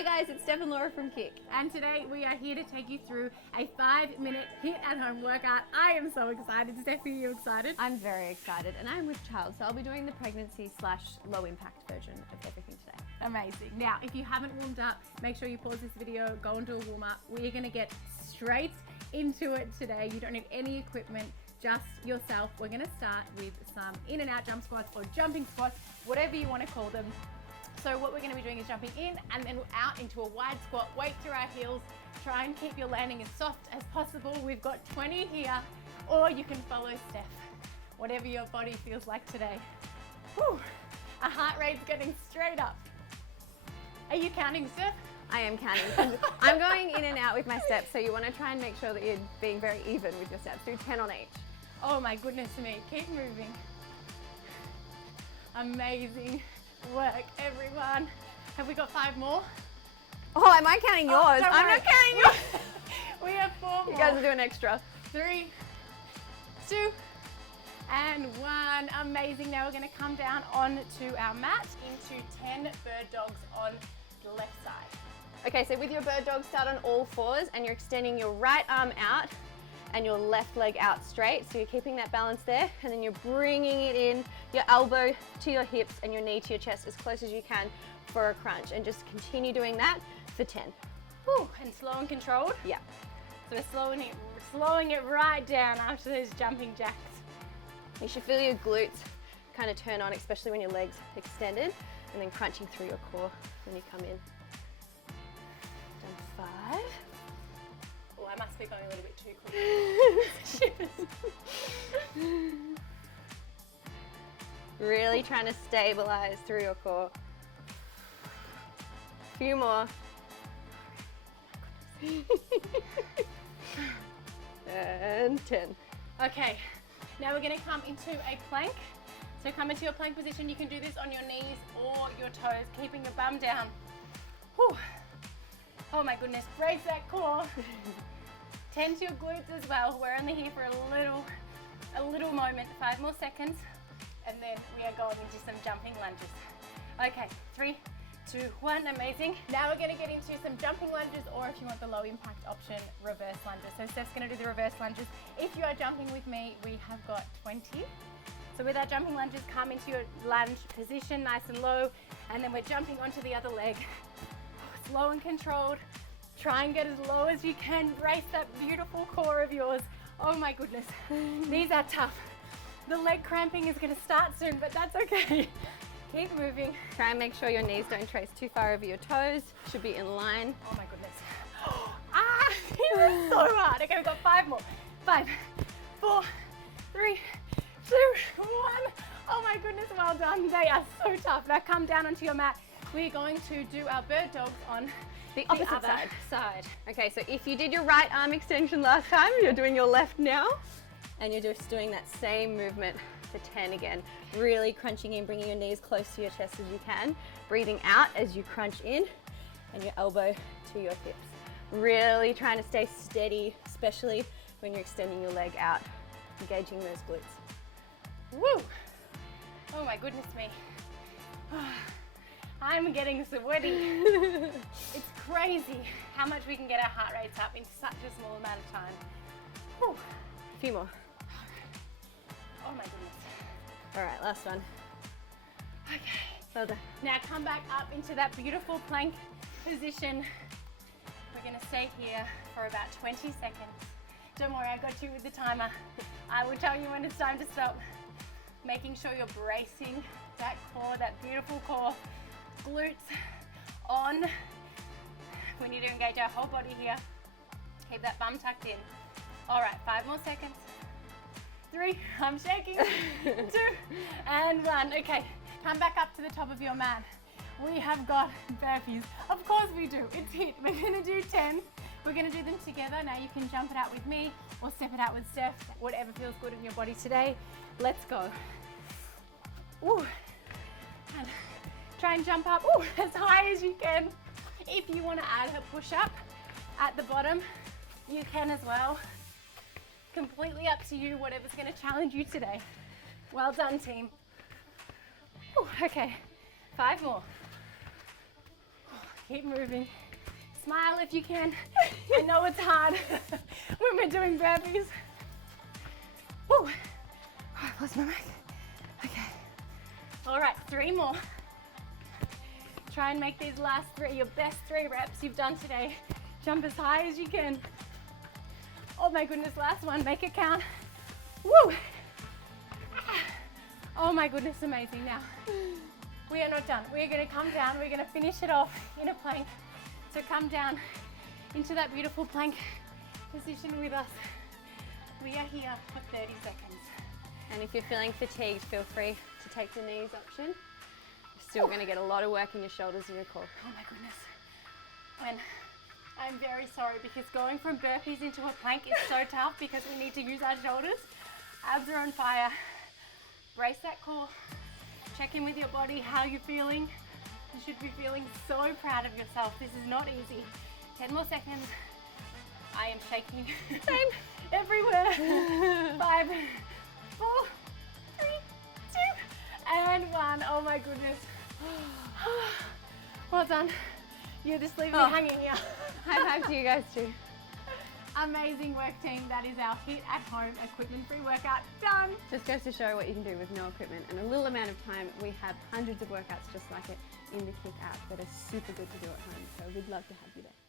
Hi guys, it's Steph and Laura from Kick. And today we are here to take you through a 5-minute HIIT at home workout. I am so excited. Steph, are you excited? I'm very excited and I'm with child, so I'll be doing the pregnancy/low impact version of everything today. Amazing. Now, if you haven't warmed up, make sure you pause this video, go and do a warm up. We're gonna get straight into it today. You don't need any equipment, just yourself. We're gonna start with some in and out jump squats or jumping squats, whatever you wanna call them. So what we're gonna be doing is jumping in and then out into a wide squat, weight through our heels. Try and keep your landing as soft as possible. We've got 20 here, or you can follow Steph, whatever your body feels like today. Whew. Our heart rate's getting straight up. Are you counting, Steph? I am counting. I'm going in and out with my steps, so you want to try and make sure that you're being very even with your steps. Do 10 on each. Oh my goodness me, keep moving. Amazing work, everyone. Have we got 5 more? Oh, am I counting yours? Don't I'm worry. not counting yours. We have 4 more. You guys are doing extra. 3, 2, and 1. Amazing. Now we're going to come down onto our mat into 10 bird dogs on the left side. Okay, so with your bird dog, start on all fours and you're extending your right arm out and your left leg out straight. So you're keeping that balance there, and then you're bringing it in, your elbow to your hips and your knee to your chest as close as you can for a crunch, and just continue doing that for 10. Whew, and slow and controlled. Yeah. So we're slowing it right down after those jumping jacks. You should feel your glutes kind of turn on, especially when your legs extended, and then crunching through your core when you come in. Done 5. Oh, I must be going a little bit too quick. Really trying to stabilize through your core. Few more. And 10. Okay, now we're going to come into a plank. So come into your plank position. You can do this on your knees or your toes, keeping your bum down. Whew. Oh my goodness, brace that core. Tend to your glutes as well. We're only here for a little moment, 5 more seconds, and then we are going into some jumping lunges. Okay, 3, 2, 1, amazing. Now we're gonna get into some jumping lunges, or if you want the low impact option, reverse lunges. So Steph's gonna do the reverse lunges. If you are jumping with me, we have got 20. So with our jumping lunges, come into your lunge position, nice and low, and then we're jumping onto the other leg. Slow and controlled. Try and get as low as you can. Brace that beautiful core of yours. Oh my goodness, these are tough. The leg cramping is gonna start soon, but that's okay. Keep moving. Try and make sure your knees don't trace too far over your toes. Should be in line. Oh my goodness. Ah, these are so hard. Okay, we've got 5 more. 5, 4, 3, 2, 1. Oh my goodness, well done. They are so tough. Now come down onto your mat. We're going to do our bird dogs on The opposite other side. Okay, so if you did your right arm extension last time, you're doing your left now, and you're just doing that same movement for 10 again. Really crunching in, bringing your knees close to your chest as you can. Breathing out as you crunch in, and your elbow to your hips. Really trying to stay steady, especially when you're extending your leg out, engaging those glutes. Woo! Oh my goodness me. I'm getting sweaty. It's crazy how much we can get our heart rates up in such a small amount of time. Whew. A few more. Oh my goodness. All right, last one. Okay. Well done. Now come back up into that beautiful plank position. We're gonna stay here for about 20 seconds. Don't worry, I got you with the timer. I will tell you when it's time to stop. Making sure you're bracing that core, that beautiful core. Glutes on. We need to engage our whole body here. Keep that bum tucked in. All right, 5 more seconds. 3, I'm shaking. 2, and 1. Okay, come back up to the top of your mat. We have got burpees. Of course we do. It's HIIT. We're gonna do 10. We're gonna do them together. Now you can jump it out with me or step it out with Steph, whatever feels good in your body today. Let's go. Ooh. And try and jump up as high as you can. If you want to add a push-up at the bottom, you can as well. Completely up to you, whatever's going to challenge you today. Well done, team. Whew, okay, 5 more. Keep moving. Smile if you can. I know it's hard when we're doing burpees. Woo. Oh, I've lost my mic. Okay. All right, 3 more. Try and make these last 3 your best 3 reps you've done today. Jump as high as you can. Oh my goodness, last one, make it count. Woo! Oh my goodness, amazing. Now, we are not done. We're gonna come down, we're gonna finish it off in a plank. So come down into that beautiful plank position with us. We are here for 30 seconds. And if you're feeling fatigued, feel free to take the knees option. You're still going to get a lot of work in your shoulders and your core. Oh my goodness. And I'm very sorry because going from burpees into a plank is so tough because we need to use our shoulders. Abs are on fire. Brace that core. Check in with your body, how you're feeling. You should be feeling so proud of yourself. This is not easy. 10 more seconds. I am shaking. Same. Everywhere. 5, 4, 3, 2, and 1. Oh my goodness. Well done. You just leave me hanging here. High five to you guys too. Amazing work, team. That is our HIIT at home equipment-free workout done. Just goes to show what you can do with no equipment and a little amount of time. We have hundreds of workouts just like it in the Kick app that are super good to do at home. So we'd love to have you there.